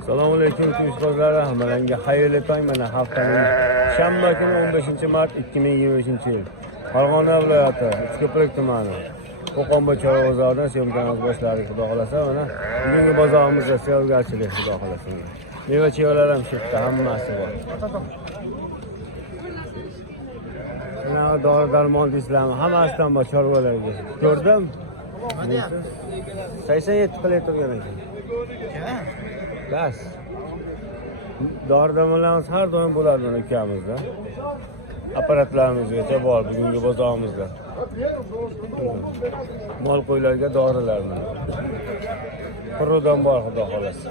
Assalomu alaykum do'stlar. Hammalarga xayrli tong. Mana haftaning shanba kuni 15-mart 2023-yil. Farg'ona viloyati Uchko'prik tumani Qo'qonboy Chorva bozoridan syomkamiz boshladik, xudo xolasa. Mana bugungi bozorimizda sevgarchilik, xudo xolasa. Meva-chevalar ham shu yerda hammasi bor. Mana dori-darmon deysizlarmi? Hammasidan bor chorvalarga. Ko'rdim. 87 qilib turgan ekan. Bas. Dori-darmonlarimiz har doim bo'ladi mana ukamizda. Apparatlarimizgacha bor bugungi bozorimizda. Mol qo'ylarga dorilar mana. Qurudan bor, xudo xolasa.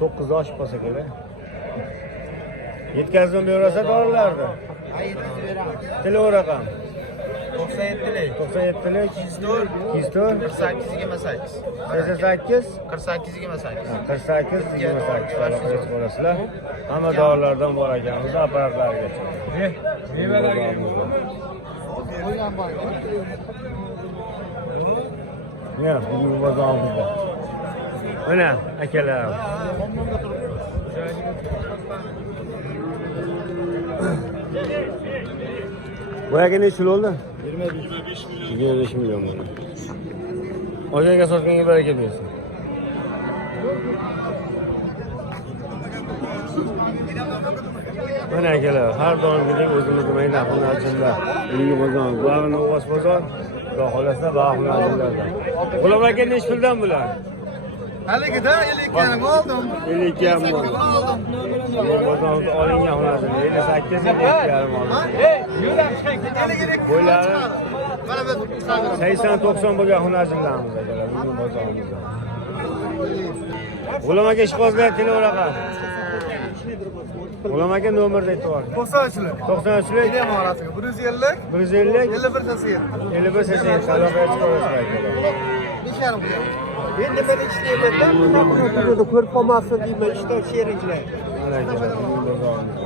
9 oshib qolsa kerak. Yetkazib berasa dorilarni. Ha, yetkazib beramiz. Telefon raqam 97lik 97lik 4828 88 4828 48 bo'lasizlar. Hamma dorilardan bor ekanmiz, apparatlargacha. Mevalarga qo'ygan bor. Ya, bugungi bozorimizda. Mana akalar. Bu yerga necha pul oldi? 25 milyon bo'ldi. Olganga sotganga baraka bersin. Mana akalar, har doimgidek o'zimizning maynaxon ajinlar. Bugungi bozor, Bag'in O'g'os bozor, xudo xolasa Bag'in ajinlardan. Ular aka necha puldan bular? Haligida 52 yarim oldim. 52 yarim oldim. Bozorda olingan xonasi 58 yarim oldim. Bo'ylari 80-90 bo'lgan xonasilarimiz akalar, bugun bozorimizda. G'ulom aka ishqozlar telefon raqam. G'ulom aka nomerni aytib bor. 93lik 93lik Ilhom orasiga 150 150 51 51 salomat chiqarasiz. Besh yarim qo'yamiz. Men nimani ishlayapman? Buni ko'rib qolmasin deyman, ishda sheriklar. Mana akalar, bugun bozorimizda.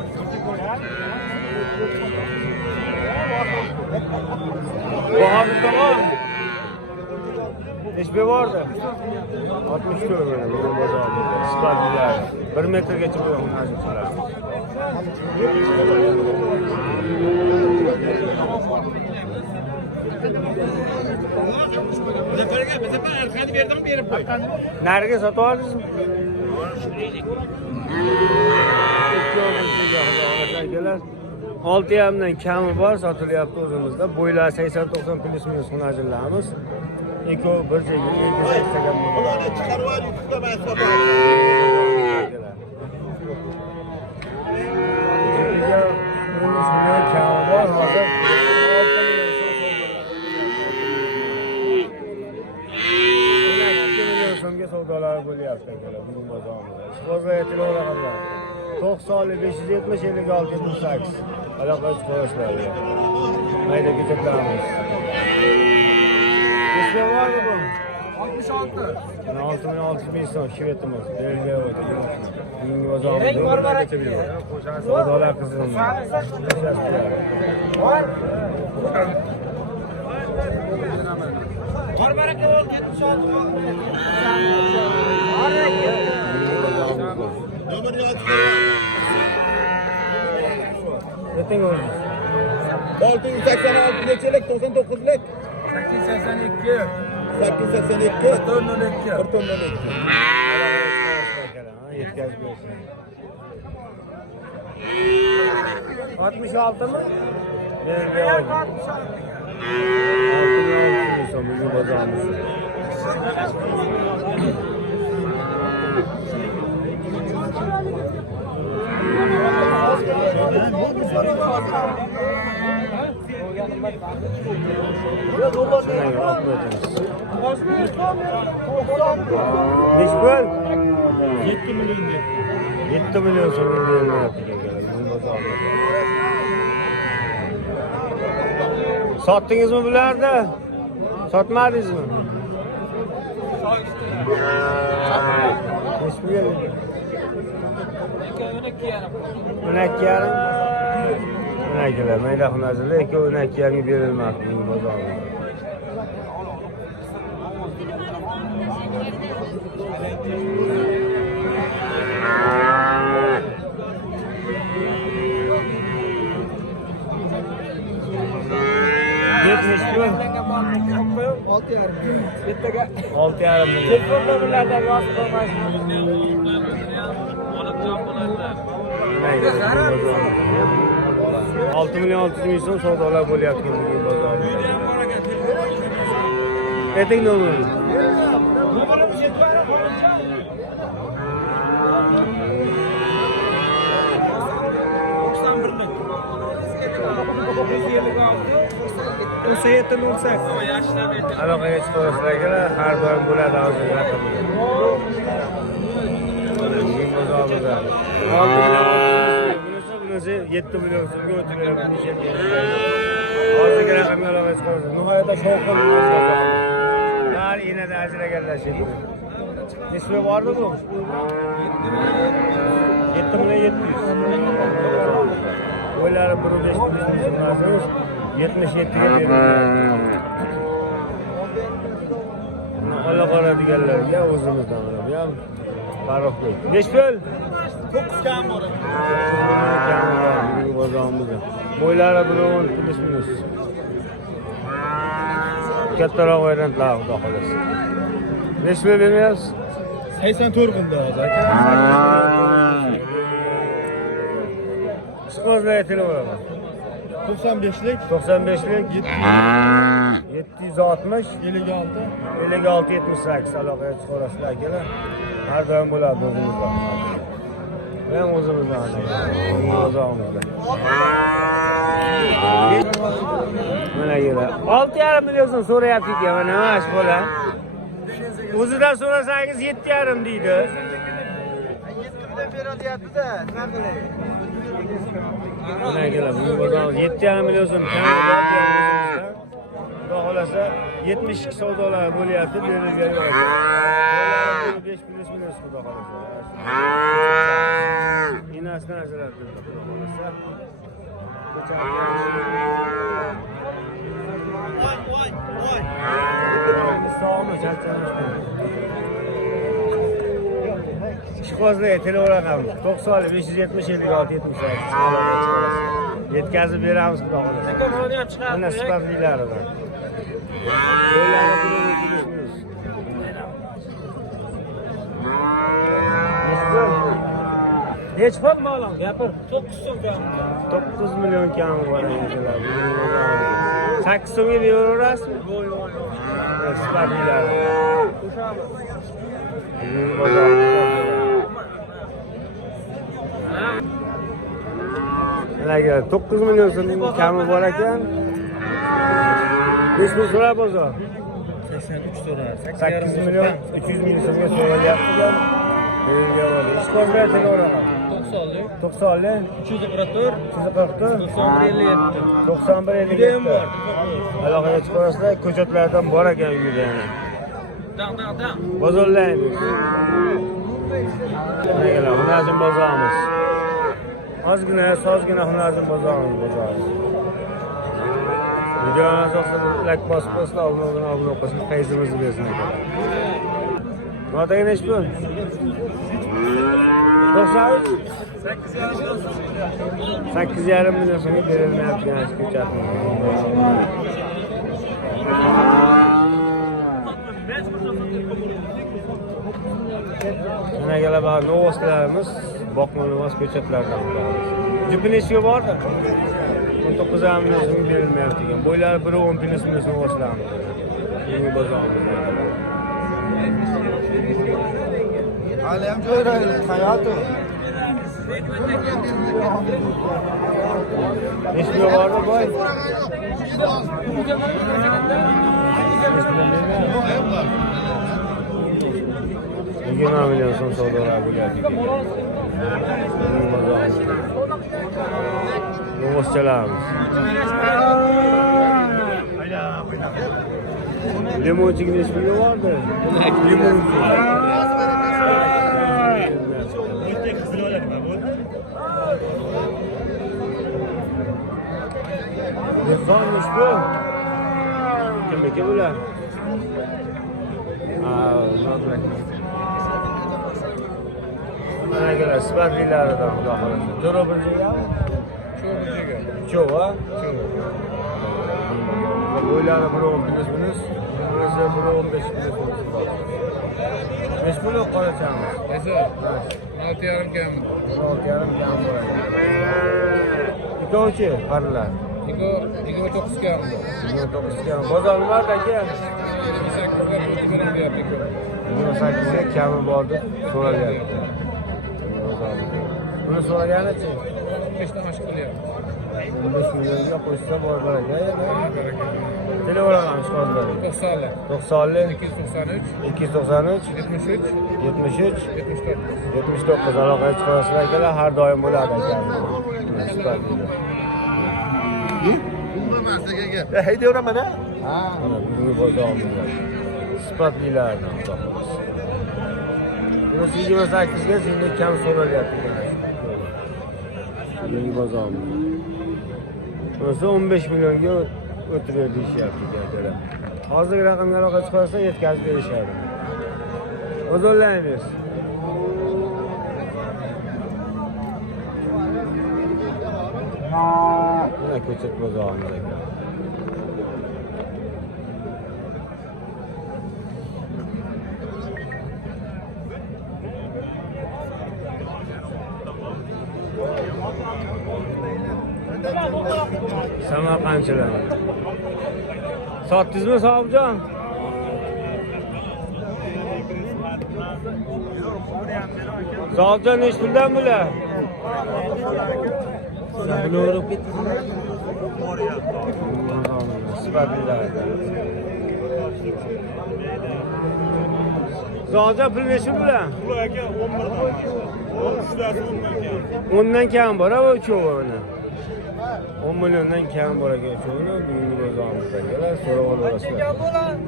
Bahadır tamam. Neç bir vardı? 60 kilo böyle bu bozardı. Spadiler. 1 metre geçiyor bunlar çocuklar. Nerede satardınız mı? Altı yamdan kami bor sotilyapti o'zimizda. Bo'ylar 80-90 plus minus xonajillarimiz. Ikkovi bir joyga yetishgan bo'ladi. Ularni chiqarib ol, YouTube'da men sotaman. Savdolar bo'lyapti akalar, bugun bozorimizda. Ishqozlar telefon raqamlari 90 570 56 78. Aloqa qilishlar. Mayda ketlarimiz. Nechta bormi bu? 66. 6600 so'm shvetimiz. Belgiya o'tdi. Bugungi bozorimizda savdolar qizg'in. Bor baraka ol 76. Nomerni yozib. Yeting o'zi. 686 nechilik 99lik 882 882 112 112 yetkazib bersin. 66 mi? Menga oldi. 66 so'm bugun bozorimizda. Neç pul? 7 milyon. 7 milyon so'm berilmayapti. Sotdingizmi bularni? Sotmadingizmi? Neç pul berdi? 12 yarim. Akalar, mayda xonasilar 12 yarimga berilmoqda bu bozorda. 6,5 milyon. Telefon nomerlaridan yozib qo'ymaysiz. Nega? 6 milyon 600 ming so'm savdolar bo'lyapti bugun bozorda. Ayting nomeri. Aloqaga chiqaversalar, har doim bo'ladi hozir raqamlar. Bugun bozorda 6 million bunisi 7 million so'mga o'tiryapti. Hozirgi raqamga aloqaga chiqaversa, nihoyatda shovqin bozor. Har yenada ajraganlar shekilli. Nisbi bormi bu? 7 million 700. O'ylari 1.5 million 77 ga beriladi. Allah qaradiganlarga o'zimizdan ham farq yo'q. Nechpul? 9 kam bor. Bozorimizda. Bo'ylari 1.10 minus. Kattaroq variantlar xudo xolasa. Nechpul bermayapsiz? 84 bunda hozir. Chiqozlar aytilaveraman. 95lik 95lik 760 56 56 78 aloqaga chiqarasizlar akalar. Har doim bo'ladi o'zimizda. Men o'zimizda bozog'imizda. Mana kelar. 6,5 million so'm so'rayapti ekan, mana nima ish bo'la? O'zidan so'rasangiz 7,5 deydi. 7 million berilyapti-da, nima qilay? Mana kelar, bu bozor 7,5 million so'm kamida o'zimizda. Xudo xolasa 72 savdolar bo'lyapti, berilgan yo'q. 5 million xudo xolasa. Inasdan ajratdim xudo xolasa. Sog'mi, charchamoqda. Ishqozlar aytilaveradi. 90 570 56 78 yetkazib beramiz xudo xolasa. Akamoni ham chiqardi. Mana sifatlilaridan. O'ylari buni o'zimiz. Nech pul ma'lum gapir. 9 so'm kam. 9 million kam bor ekanlar. 8 so'mga beraverasizmi? Yo'q. Sifatlilari. Mana 9 million so'm kami bor ekan. 5 ming so'rab bozor. 83 so'rar. 8 million 300 ming so'mga so'ralyapti. Ishqozlar aytilaveradi. 90lik 344 91 57 aloqaga chiqarasizlar, ko'chatlardan bor ekan uyda yana. Bozorlaydi. Mana Hunarjin bozorimiz. Ozgina, sozgina Hunarjin bozorimiz. Videomiz yoqsa like bosib qo'yinglar, obuna bo'lsin, qaysimizni bersin ekan. Notaga nech pul? 93 8,5 million so'mga berilmayapti yana ko'chatni. Mana galabar novostlarimiz, boqma novos ko'chatlardan. Jupi nechga bordi? 19,5 million so'mga berilmayapti ekan. Bo'ylari 1.10 million novostlarimiz. Yangi bozorimizda. Hali ham jo'raydi, hayoti. Nechga bordi boy? 20 million so'm savdolar bo'lyapti. Novostchalarimiz. Limonchik nechga bordi? Limon. Nizommish bu. Kimga bular? Nodrak. Mana kelar sifatlilaridan xudo xolasa. Jo'robirjigami? Cho'ga. Cho'ga. Bo'ylari 1.10 minus, biri 15 milyon. 5 milyon koyacağımız. Neyse. 6,5 kamı. 16,5 milyon bo'ladi. İko'chi qarilar. 29 kamı. 29 milyon. Bozor nimalarda aka? 28'lar o'tib bilan deyapti. 28 ga kami bordi, so'ralyapti. Buni so'ragani-chi? 15 dan oshib qilyapti. 15 milyonga qo'shsa bor baraka yana. Telefonamiz hozir. 90lar. 90lik 293 293 73 73 74. 79 aloqaga chiqasizlar akalar, har doim bo'ladi akamiz. Haydayveraman a. Mana bugungi bozorimiz. Sifatlilardan topamiz. Bunisi 28 ga shunday kam so'ralyapti. Bugungi bozorimiz. Bunisi 15 millionga o'tirib deyishyapti akalar. Hozirgi raqamga aloqa chiqarsa yetkazib berishadi. O'zollaymiz. Mana ko'chat bozorimiz ekan. Samarqandchilar. Sotdingizmi Sobirjon? Sobirjon nechi puldan bular? Buni urib ketdingizmi? Sifatlilar. Sobirjon pul nechi bular? Ular aka 11 dan. 10dan kam bor a uchovi. 10 milyondan kam bor ekan uchovini, bugungi bozorimizdagi so'rab olasizlar.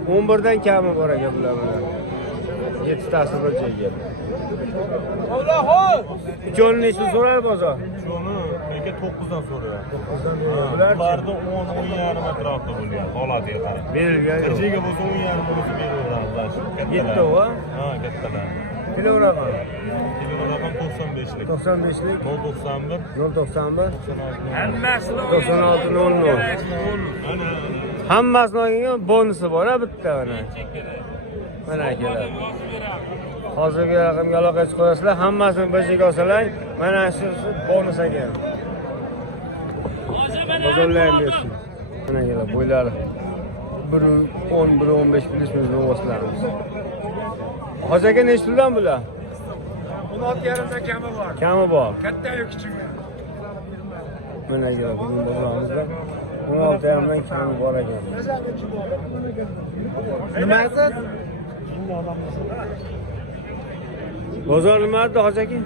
11 dan kami bor ekan bular. 7 tasi bir joyga. Allohu! Uchovini nechi so'rar bozor? Shuni aka 9 dan so'rayapti. 9 dan bular. Ularda 10-10,5 atrofida bo'lgan holatiga qarab. Berilgan yo'q. Ichiga bo'lsa 10,5 bo'lsa beraveramiz. Yetti u, ha? Ha, kattalar. Kilogram. Kilogram 95lik. 95lik 091 091 Hammasi 96 00. Ana. Hammasini olgan bonusi bor a bitta mana. Mana akalar. Hozirgi raqamga aloqa chiqarasizlar, hammasini bir joyga olsalar, mana shu bonus ekan. Bozorlaymiz. Mana akalar, bo'ylari 110 115 plyusimizni o'slarimiz. Hozir aka nechi puldan bular? 16,5 dan kami bor. Kami bor. Katta-yu kichigi. Mana akalar, bugun bozorimizda 16,5 dan kami bor ekan. Nimasi? Bozor nima edi hozir aka?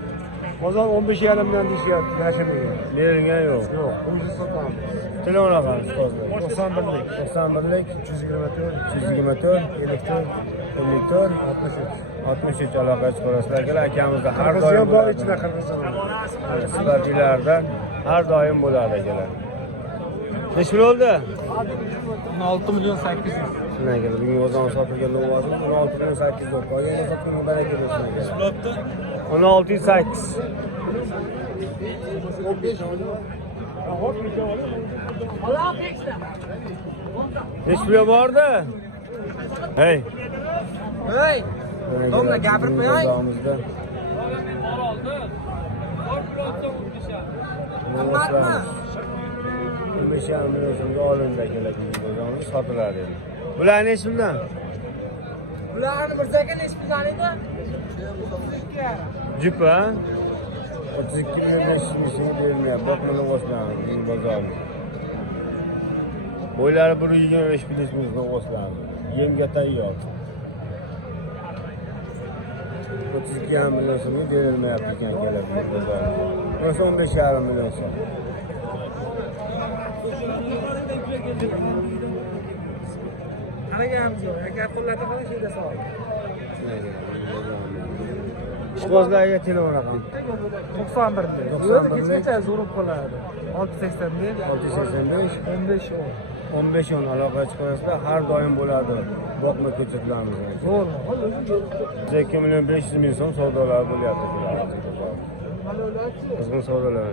Bozor 15,5 dan deyishyapti, yashirmagan. Berilgan yo'q. Yo'q, o'zi sotamiz. Telefon raqami hozir. 91lik 91lik 324 324 54 54 63 aloqa chiqarasizlar akalar. Akamizda har Qirg'iz ham doim bor bo'ladi. ichida Qirg'iziston. Sifatlilarda har doim bo'ladi akalar. Nechi pul oldi? 16 milyon 800. Shuna akalar, bugun o'zim sotilgan ovozim 16 million 800 bo'lib qolgan. Sotgan baraka bo'lsin akalar. 16,8. 15. Nechi pul bordi? Hey. Hey. Domla gapirib qo'yay. Bozomizda. Hammasi. 15 million so'mga olindi akalar, bozorimiz sotiladi endi. Bular nechi puldan? Bularni Mirzaga nechi puldan edi? Jup ha? 32 milliondan shunga berilmayapti. Boqmani o'slarimiz, bugun bozorimiz. Bo'ylari 125 plyusimizni o'slarimiz. Yemga tayyor. 32,5 million so'mga berilmayapti ekan akalar, bugun bozorimiz. Bunisi 15,5 million so'm. Qaragamiz yo'q. Agar qo'llarda qolsa shunda sog'. Ishqibozlarga telefon raqam 91 91 kechgacha zo'rib qoladi. 685 685 15 15 10 aloqa chiqarasizlar, har doim bo'ladi. Boqma ko'chatlarimiz. Zo'r. 2 million 500 ming so'm savdolar bo'lyapti. Qizg'in savdolar.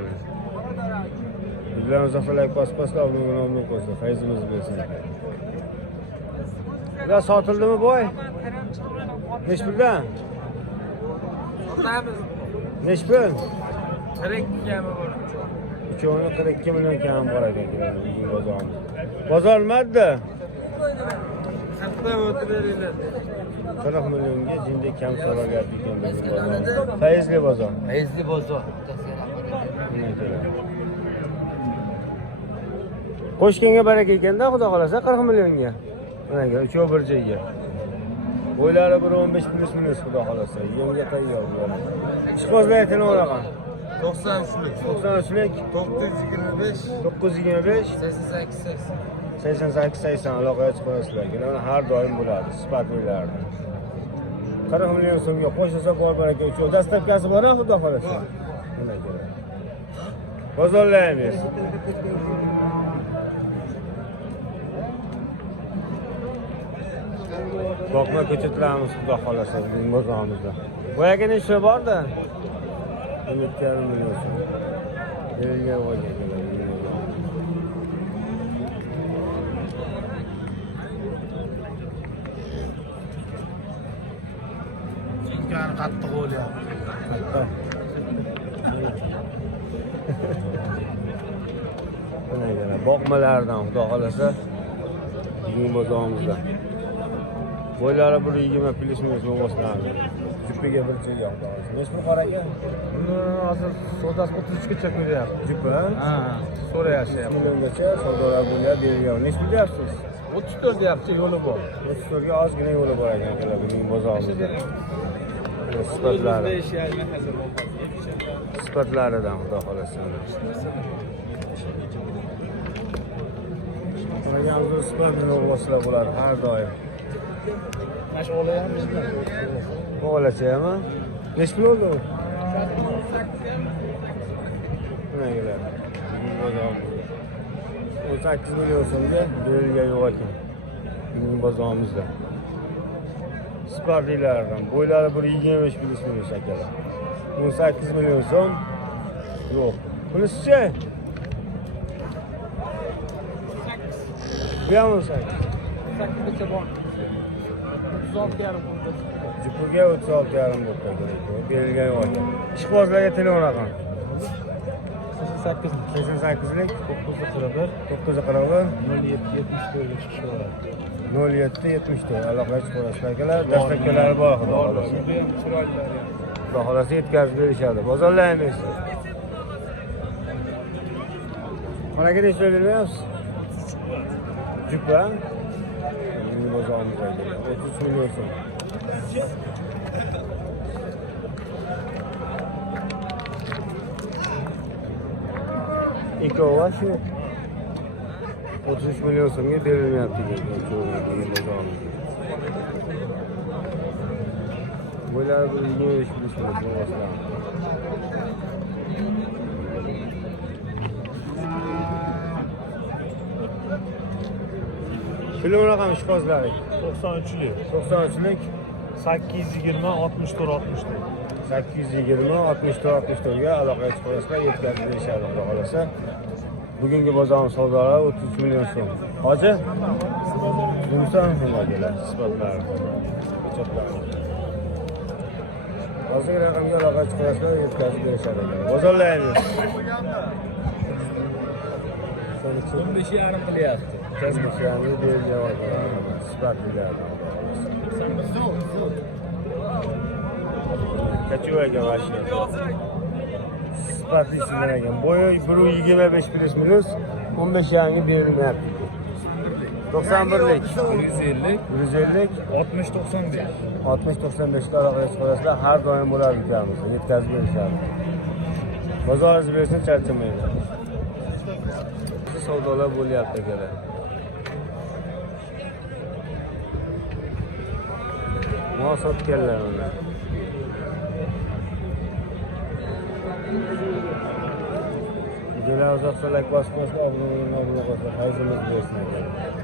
Bizlarni uzoqlashib pas-paslar, umrni qo'ysin, fayzimiz bo'lsin. Ya sotildimi boy? Neç puldan? Neç pul? 42 kami bor. Uchovini 42 million kam bor ekan bozorimiz. Bozor nimadir? Qirqdan o'tib beringlar. 40 millionga jindek kam so'ralyapti ekan bizim bozor. Fayzli bozor. Fayzli bozor. Qo'shganga baraka ekanda, xudo xolasa 40 millionga. Mana aka, uchov bir joyga. Bo'ylari 1.15 minus xudo xolasa. Yemga tayyor bo'ladi. Ishqozlar aytini raqam. 93lik. 93lik 925 925 88 88 80 aloqaga chiqasizlar. Ular har doim bo'ladi, sifatlilardi. 40 million so'mga qo'shilsa bor baraka uchov. Dastavkasi bor-a, xudo xolasa. Mana kerak. Bozorlaymiz. Boqma ko'chatlarimiz xudo xolasa bizning bozorimizda. Boyaga necha borda? 1.5 million so'm. Berilgan bo'lgan. Jinkani qattiq o'lyapti. Boqmalardan xudo xolasa bizning bozorimizda. Bo'ylari 1.20 plus minus bo'lmaslardi. Jupiga bir joy yo'q. Necha pul qor ekan? Buni hozir savdosi 33 gacha qo'yapti. Jupi? Ha, so'rayapti. Milliongacha savdolar bo'lyapti, berilgan. Necha pul deyapsiz? 34 deyapti, yo'li bor. 34 ga ozgina yo'li bor ekan akalar bizning bozorimizda. Sifatlari. Sifatlaridan xudo xolasa. Mana o'zimiz sifatini o'g'laslar bo'ladi har doim. Mana o'g'layam bizda. O'g'lachami? Necha pul bo'ldi? Mana kelar. 18 million so'mga berilgan yo'q ekan. Bizning bozorimizda. Spardilardan bo'ylari 1.25 plus minus akalar. 18 million so'm yo'q. Bunisi-chi? Bu ham 18. 8 gacha bor. 36 yarim bo'ldi. Jupiga 36 yarim bo'ldi. Berilgan yo'q ekan. Ishqibozlarga telefon raqam. 88lik 941 941 0774 chiqish bo'ladi. 0774 aloqaga chiqasizlar akalar. Dastavkalari bor xudo xolasa. Juda ham chiroylilar. Xudo xolasa yetkazib berishadi. Bozorlaymiz. Managa necha bermayapsiz? Jupa. Bizning bozorimizda 33 million so'm. İkova şu 33 milyon so'mga berilmayapti degan. Bo'ylari 1.25 plus minus. Film raqam ishqozlari 93'lük. 93lik 820 64 64. 820 64 64 ga aloqaga chiqasizlar, yetkazib berishadi xudo xolasa. Bugungi bozorimiz savdolari 33 million so'm. Hoji? Bunsan nimaga sifatlari? Ko'chatlar. Hozir raqamga aloqaga chiqasizlar, yetkazib berishadi. Bozorlaymiz. 15 yarim qilyapti. Kazmishlarni berilgan sifatlilar. Kachuvaga vashi. Sifatlisilar ekan. Bo'yi 1.25 plus minus 15 yangi berilmayapti. 91lik 150 150 60 95. 60-95 ga aloqaga chiqasizlar, har doim bo'ladi ukamiz. Yetkazib berishadi. Bozoringiz bersin, charchamaydi. Savdolar bo'lyapti akalar. Mol sotganlar ular. Videolar uzoq so'lak bosib qo'ysa, obuna qilsa, hayzimiz bersin akalar.